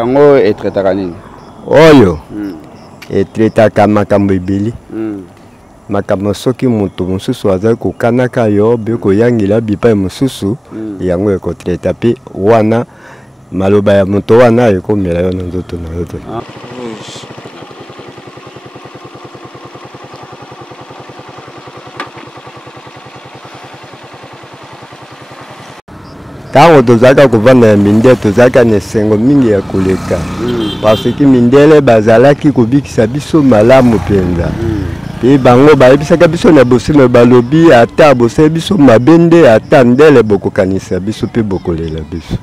Yango etraitaka nini? Oyo etretaka makambo ebele. Makambo soki moto mosusu azali kokanaka yo be koyangela bipai mosusu yango ekotreta pe wana maloba ya moto wana ekomela yo na nzoto na yo te. Tango tozalaka kovanda ya mindele tozalaka na esengo mingi ya koleka parce que mindele bazalaki kobikisa biso malamu mpenza pe bango bayebisaka biso na bosime balobi ata bosali biso mabende ata ndele bokokanisa biso pe bokolela biso.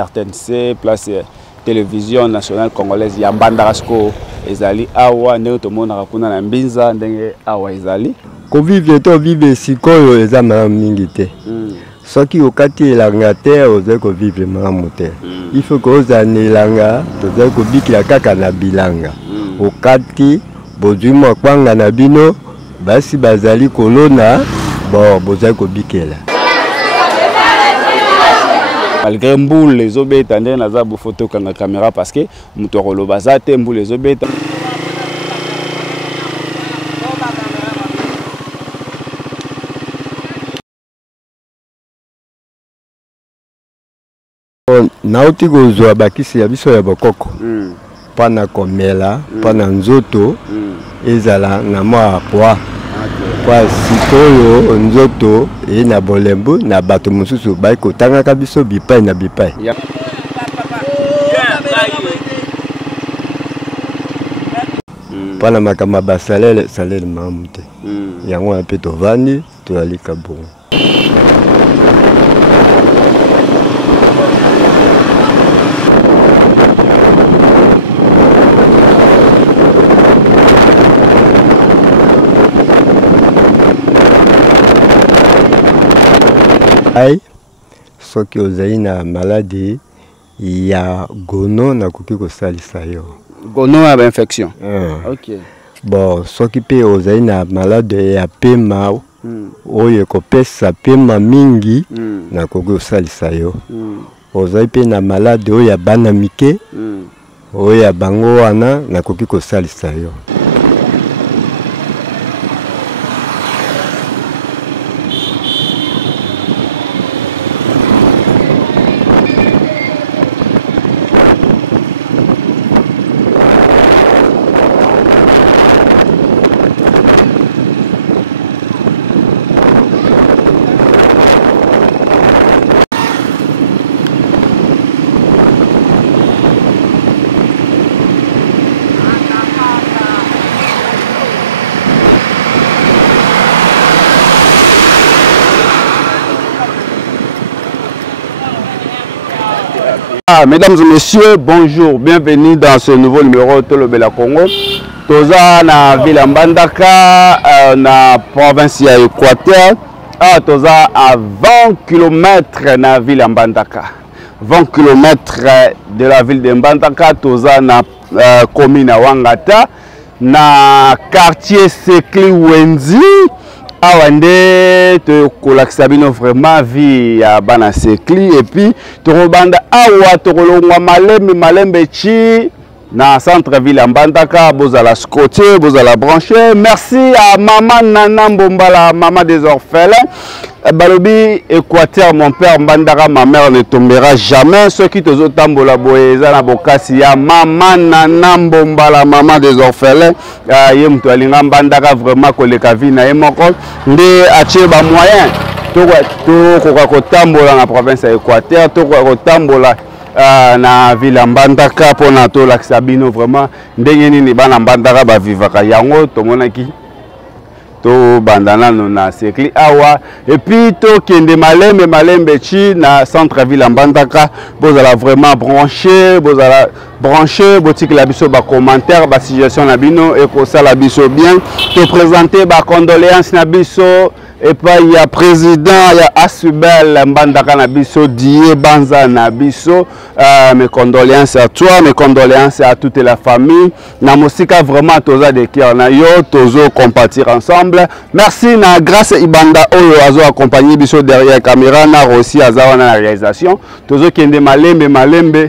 RTNC place télévision nationale congolaise ya Mbandaka ezali awa ndenge tomonaka kuna na Mbinza ndenge awa ezali ko vivre to vivre sikoyo eza malamu mingi te. Soki okati elanga te ozali ko vivre malamu te. Il faut que ozana elanga tozali kobikila kaka na bilanga. Okati bozwi makwanga na bino basi bazali kolona bon bozali kobikela. Malgré mboule les obeta ndenge naza bo photo kanga caméra parce que muto koloba za te mboule les obeta. Nauti kozwa bakisi ya biso ya bokoko pana komela pana nzoto ezala na mwa poa kwa sikoyo nzoto e na bolembu na bato mosusu bai kotangaka biso bipai na bipai pana makama basalele salele malamu te yango wana mpe tovandi toyalika bongo. Soki ozali na maladie ya gono na koki kosalisa yo. Gono ya infection. OK. Bon, soki pe ozali na maladie ya pema oyo ekopesa pema mingi na koki kosalisa yo. Ozali pe na maladie oyo ya bana mike oyo ya bango wana na koki kosalisa yo. Mesdames et messieurs, bonjour, bienvenue dans ce nouveau numéro de Tolobela Congo. Toza na ville Mbandaka, na province ya Équateur. Toza à 20 km na ville Mbandaka. 20 km de la ville de Mbandaka, toza na commune Wangata, na quartier Sekli Wenzi. Awande te kolakisa bino vraiment vie ya bana Sekli et puis to robanda awa to kolongwa malembe chi na centre ville Mbandaka bozala scoté bozala branché. Merci à maman Nana Mbombala, maman des orphelins. Balobi Équateur, mon père Mbandaka, ma mère ne tombera jamais. Ceux qui te zotambola boeza na bokasi ya maman Nana Mbombala, maman des orphelins. Yem to alinga Mbandaka vraiment koleka vie na yemoko nde atie ba moyen to kotambola na province ya Équateur, to kotambola na ville Mbandaka pona to lakisa bino vraiment ndenge nini bana Mbandaka ba vivaka yango to monaki to bandana na Sekli awa et puis to kende malembe chi na centre ville Mbandaka bozala vraiment branché bozala branché boutique la biso ba commentaire ba suggestion na bino et ko ça la biso bien te présenter ba condoléances na biso et puis il y a président il y a Asubel Mbandaka na biso Die Banza na biso mes condoléances à toi, mes condoléances à toute la famille na musika vraiment toza de cœur na yo tozo compatir ensemble. Merci na grâce Ibanda oyo azo accompagner biso derrière caméra na aussi azawa na réalisation tozo kende malembe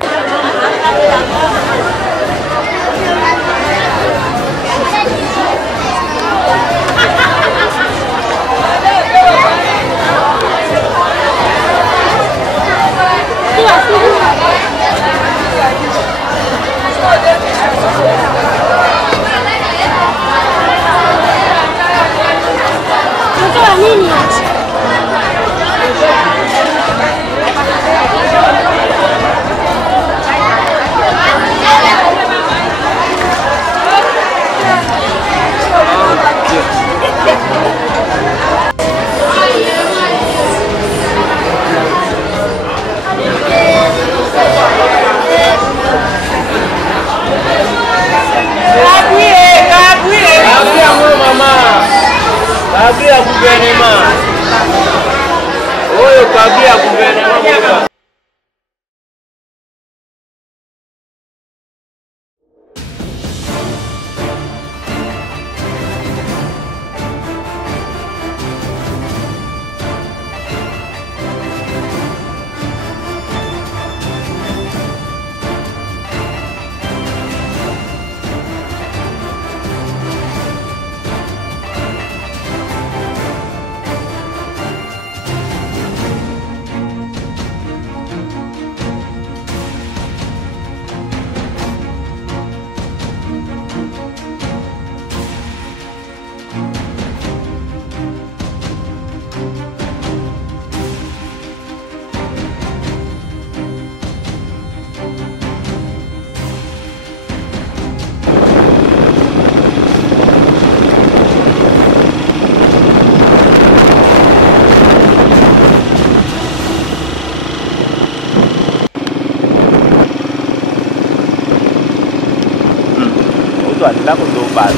là của bạn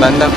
bạn đâu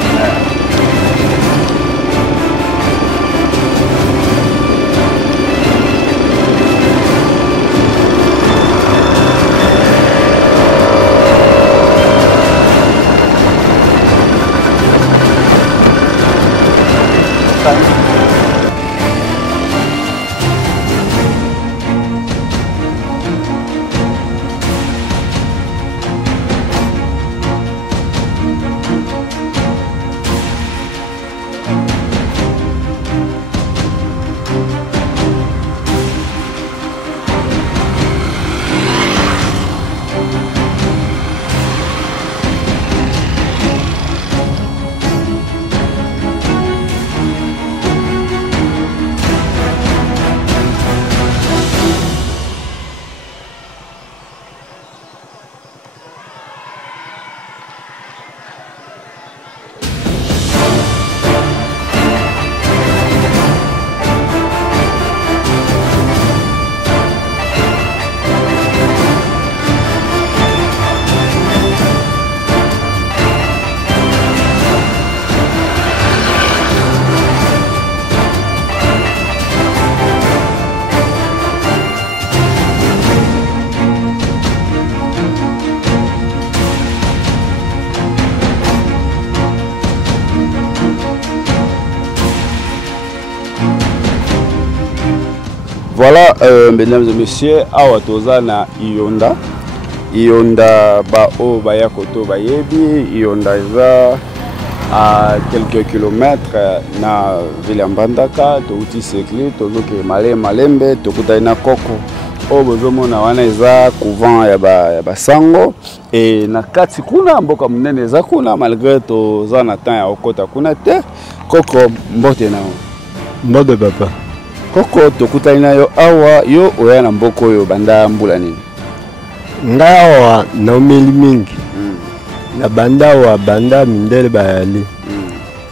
Voilà, mesdames et messieurs, awa toza na Iyonda. Iyonda ba o ba ya koto ba yebi. Iyonda eza à quelques kilomètres na ville Mbandaka. Touti sekli, tozo ke malembe, tokuta na koko. O bozo mona wana eza couvent ya ba sango. Et na kati kuna mboka munene eza kuna malgré toza na temps ya okota kuna te. Koko mbote na mbote papa. Koko tokutani na yo awa yo oya na mboko yo banda mbula nini? Ngawa na umeli mingi. Na banda wa banda mindele bayali.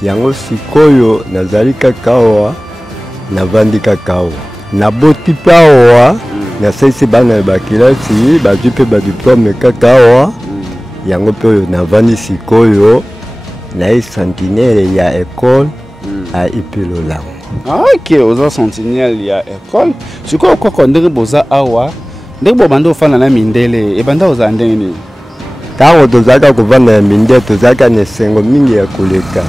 Yango sikoyo nazali kakawa na vandi kakao. Na boti pawa na saisi bana bakilasi bazwi mpe badiplome kaka awa yango mpe oyo navandi sikoyo naye sentinele ya ekole a Ipilolango. Ok, oza sentinele ya ekole sikoyo koko ndenge boza awa ndenge bobanda ofanda na mindele ebanda oza ndenge nini? Ntango tozalaka kovanda ya mindele tozalaka na esengo mingi ya koleka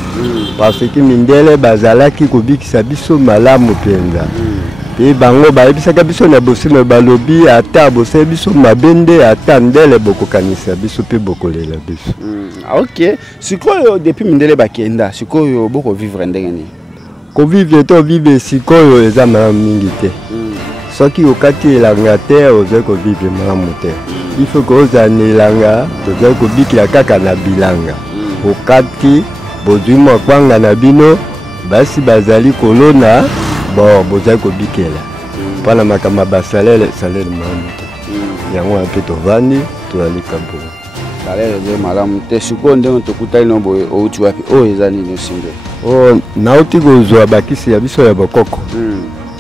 parce que mindele bazalaki kobikisa biso malamu mpenza mpe bango bayebisaka biso na bosime balobi ata bosali biso mabe nde ata ndele bokokanisa biso mpe bokolela biso. Ok, sikoyo depuis mindele bakenda sikoyo bokovivre ndenge nini? Kovivre to vivre sikoyo eza malamu mingi te soki okati elanga te ozali kovivre malamu te. Il faut que ozala na elanga tozali kobikila kaka na bilanga okati bozwi makwanga na bino basi bazali kolona bon bozali kobikela mpona makambo ya basalele malamu te yango wana mpe tovandi tozali kabongo salele eza malamu te sikoyo ndenge tokutali no boye outi wapi oyo eza nini osimbe? nauti kozwa bakisi ya biso ya bokoko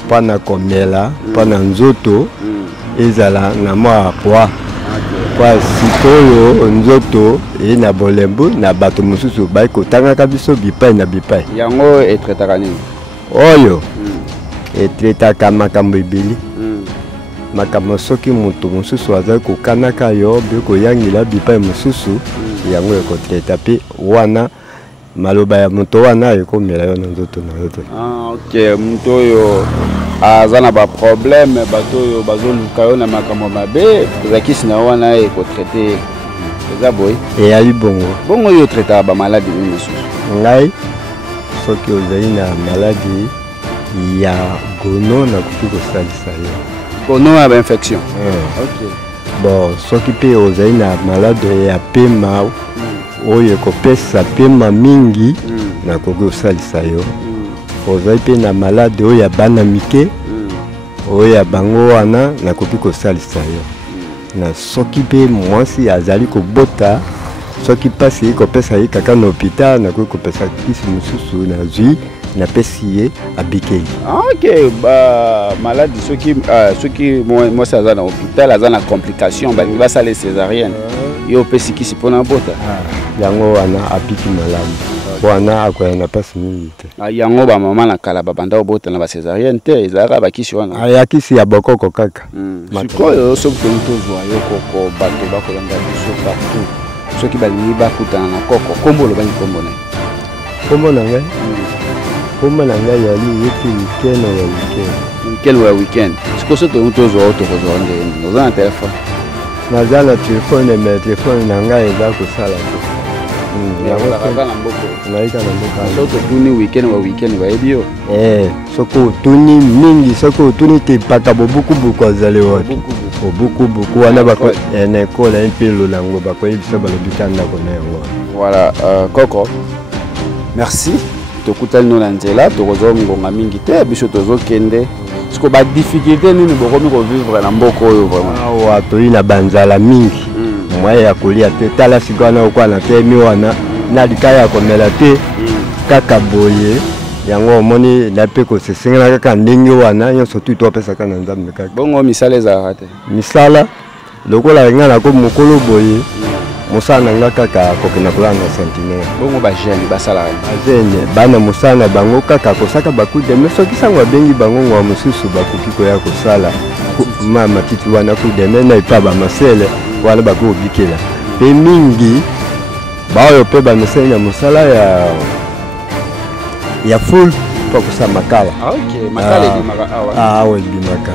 mpona komela mpona nzoto ezala na mwa poa kwa sikoyo nzoto e na bolembu na bato mosusu bali kotangaka biso bipai na bipai yango etretaka nini? Oyo etretaka makambo ebele makambo soki moto mosusu azali kokanaka yo mpe koyangela bipai mosusu yango ekotreta mpe wana maloba ya moto wana ekomela yo na nzoto na yo te. Ok, moto oyo aza na baproblème bato oyo bazoluka yo na makambo mabe kozakisi na wana ekotrete eza boye eyali bongo bongo oyo otretaka bamaladi nini mosusu? ngai soki ozali na maladi ya gono nakoki kosalisa yo gono ya bainfection. bon soki mpe ozali na malade ya pema oyo ekopesa pema mingi nakoki kosalisa yo ozali mpe na malade oyo ya bana mike oyo ya bango wana nakoki kosalisa yo na soki mpe mwasi azali kobota soki mpasi ekopesa ye kaka na hôpital nakoki kopesa kisi mosusu nazwi napesi ye abikeli. Ok, maladi soki mwasi aza na hôpital aza na complication balingi basala césarienne yo opesi kisi mpona bota yango wana abiki malamu wana akoya na mpasi mingi te yango bamama na kala babanda obota na bacésarienne te ezalaka bakisi wana ya kisi ya bokoko kaka sikoyo soki toni tozwa yo koko bato bakolanda biso partout soki balingi bakutana na koko kombo olobani kombo na ye? Kombo na ngai kombo na ngai yali yeti weekend oya weekend oya weekend sikoyo so toni tozwa o tokozwa ndenge oza na telefone? naza na telefone me telefone na ngai eza kosala te naika na mboka soki otuni weekend wa weekend bayebi yo soki otuni mingi soki otuni te paka bobukubuku azali wapi obukubuku wana na ekole Ipilolango bakoyebisa balobi ta ndako na yango. Voilà, koko merci tokutali no na nzela tokozwa ngonga mingi te biso tozokende siko badifficulté nini bokomi kovivre na mboka oyo vraiment? Awa toyi na banzala mingi moye ya kolia te tala siko wana okwana te mi wana na likaya ya komela te kaka boye yango omoni na mpe kosesengela kaka ndenge wana nyonso tu topesaka na nzambe kaka. Bongo misala ezalaka te? Misala lokola nga nako mokolo boye mosala na nga kaka kokenda kolala na sentinele. Bongo bajeune basalaka bajeune bana mosala na bango kaka kosaka bakude me soki sango abengi bango ngwa mosusu bakoki koya kosala matiti wana kude me na epa bamasele wana bakoki kobikela mpe mingi baoyo mpe bamesali na mosala ya ful mpo kosala makala awa ebimaka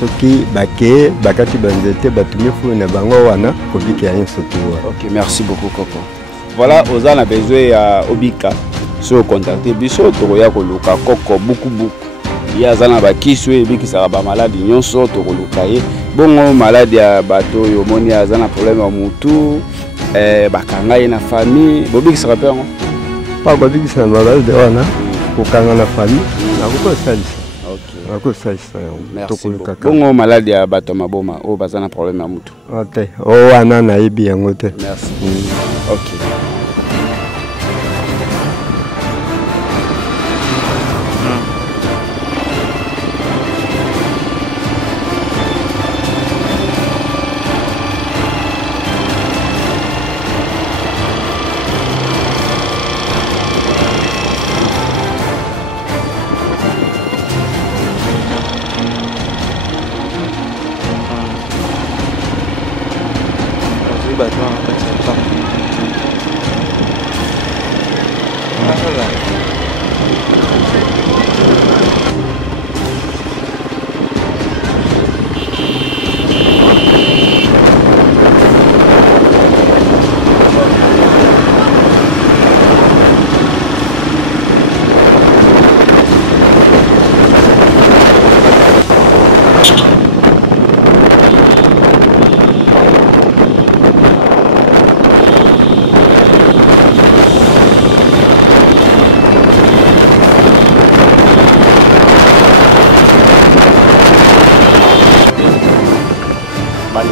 soki bakeye bakati banzete batumi fulu na bango wana kobikela nyonso tuwa. Ok, merci beaucoup koko. Voilà, oza na besoin ya obika so contacter biso tokoya koluka koko buku ye aza na bakisi oyo ebikisaka bamaladi nyonso tokoluka ye bongo maladi ya bato oyo omoni aza na problème ya mutu bakanga ye na famille bobikisaka mpe yango? Pa kobikisa na maladi wana kokanga na famille nakokosalisa nakosalisa yango. Bongo maladi ya bato ya maboma oyo baza na problème ya mutu te oyo wana nayebi yango te. Merci. Ok.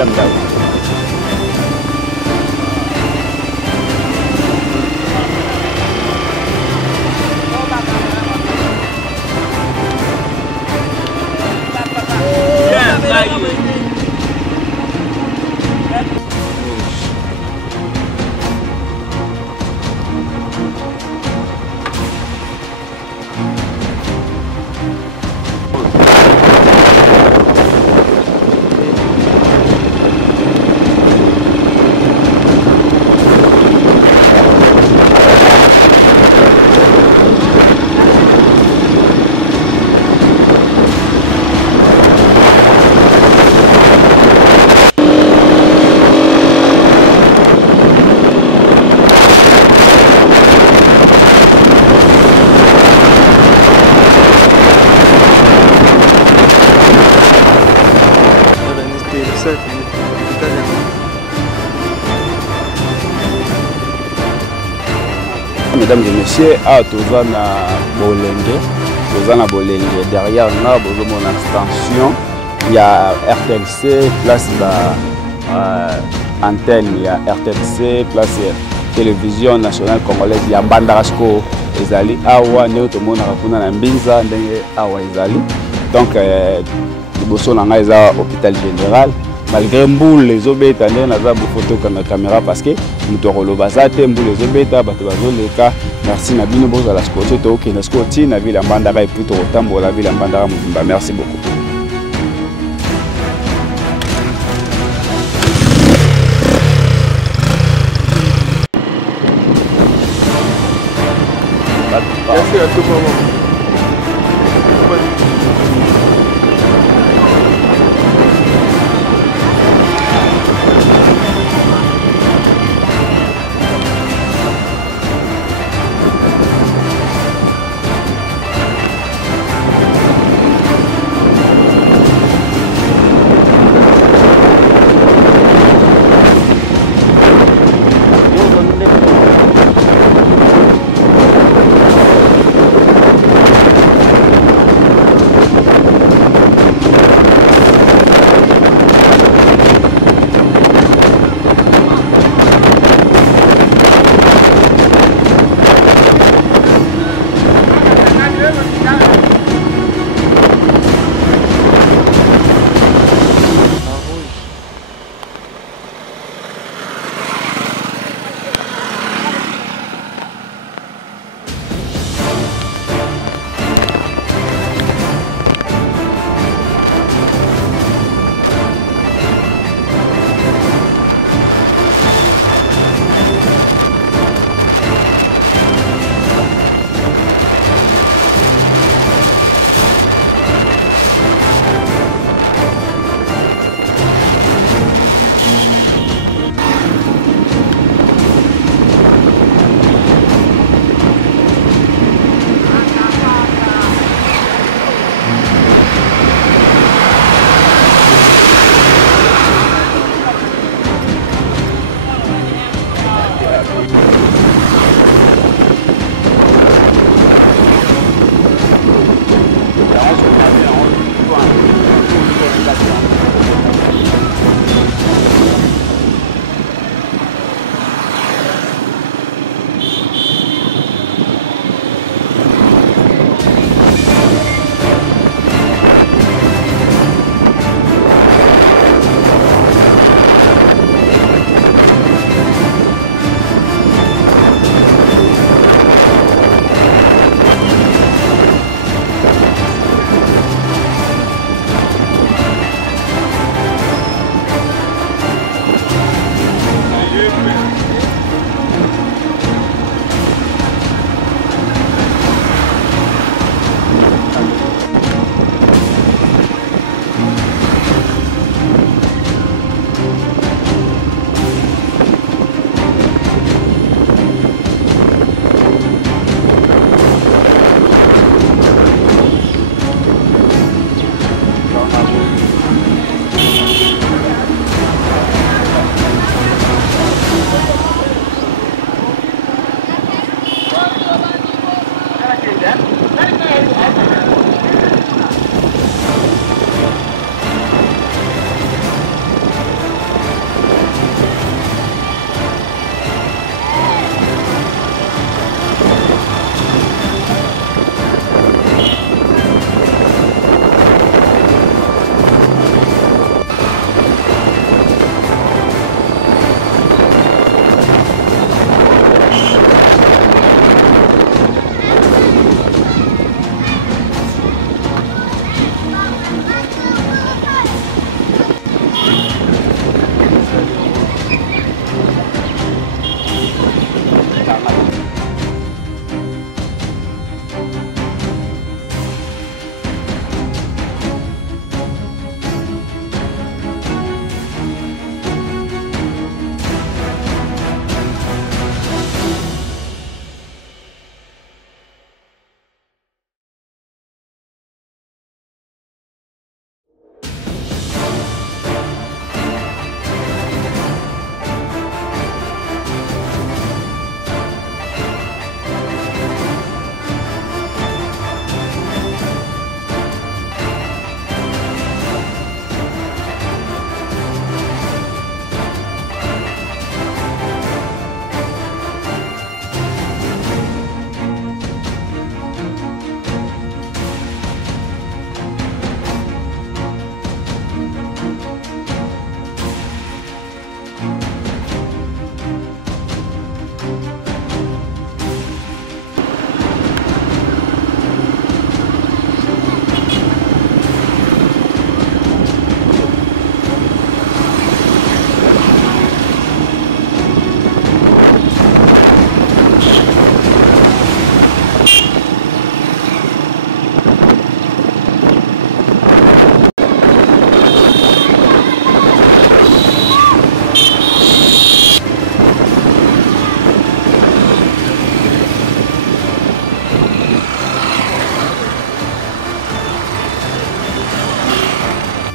Madame Dao. Mesdames et messieurs, Tozana Bolenge, derrière nous, avons une extension, il y a RTLC, place antenne, il y a RTLC, place télévision nationale congolaise, il y a Bandarasco, Ezali, Awa, Neotomo, Nakapuna, Nambinza, Awa, Ezali. Donc, le hôpital général. Malgré Mboul, les obéta, nous avons des photos comme la caméra parce que nous avons le bazate, Mboul, les obéta, les cas. Merci Nabino Boza la Scotty, Toki, la Scotty, la ville en Bandara et plutôt au Tambo, la ville en Bandara. Merci beaucoup. Merci à tout moment.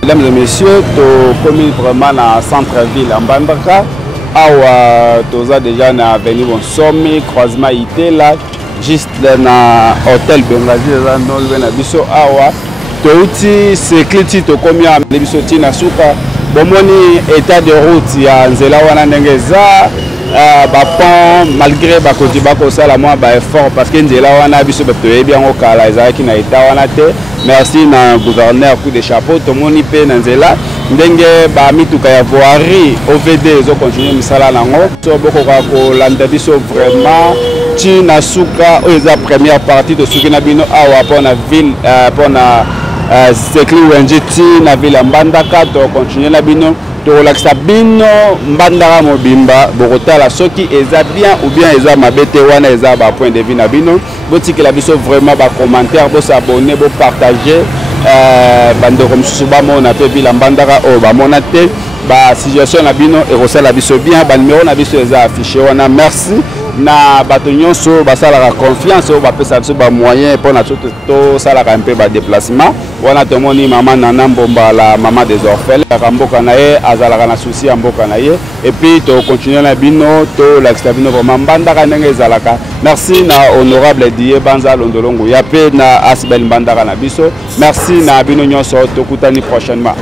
Mesdames et messieurs, tu commis vraiment dans le centre-ville en Mbandaka. Tu as déjà venu au sommet, croisement Itela, juste dans l'hôtel Bengazi, dans le biso awa. Tu as c'est cliché, tu commis à biso tina suka. Bomoni état de route ya nzela wana ndengeza. Pont malgré bakoti bakosala moi ba effort parce que nzela wana biso betoye bien okala ezaki na état wana te. Merci na gouverneur coup de chapeau to moni pe na nzela ndenge ba mituka ya voirie OVD zo continuer misala nango so boko ko landa biso vraiment ti na suka o eza première partie de suki na bino awa pona ville pona sekli wenjiti na ville Mbandaka to continuer na bino to lakisa bino Mbandaka mobimba bokotala soki eza bien ou bien eza mabete wana eza ba point de vue na bino botikela biso vraiment ba commentaire bo s'abonner bo partager bande comme suba mona pe ville Mbandaka o ba mona te ba situation na bino e rosala biso bien ba numéro na biso eza affiché wana merci na bato nyonso basalaka confiance o bapesa biso ba moyen pour na to salaka un peu ba déplacement wana tomoni mama Nana Mbomba la maman des orphelins mboka na ye azalaka na souci ya mboka na ye et puis to continuer na bino to lakisa bino vraiment Mbandaka ndenge ezalaka. Merci na honorable Die Banza Londolongo ya pe na Asbel Mbandaka na biso. Merci na bino nyonso tokutani prochainement.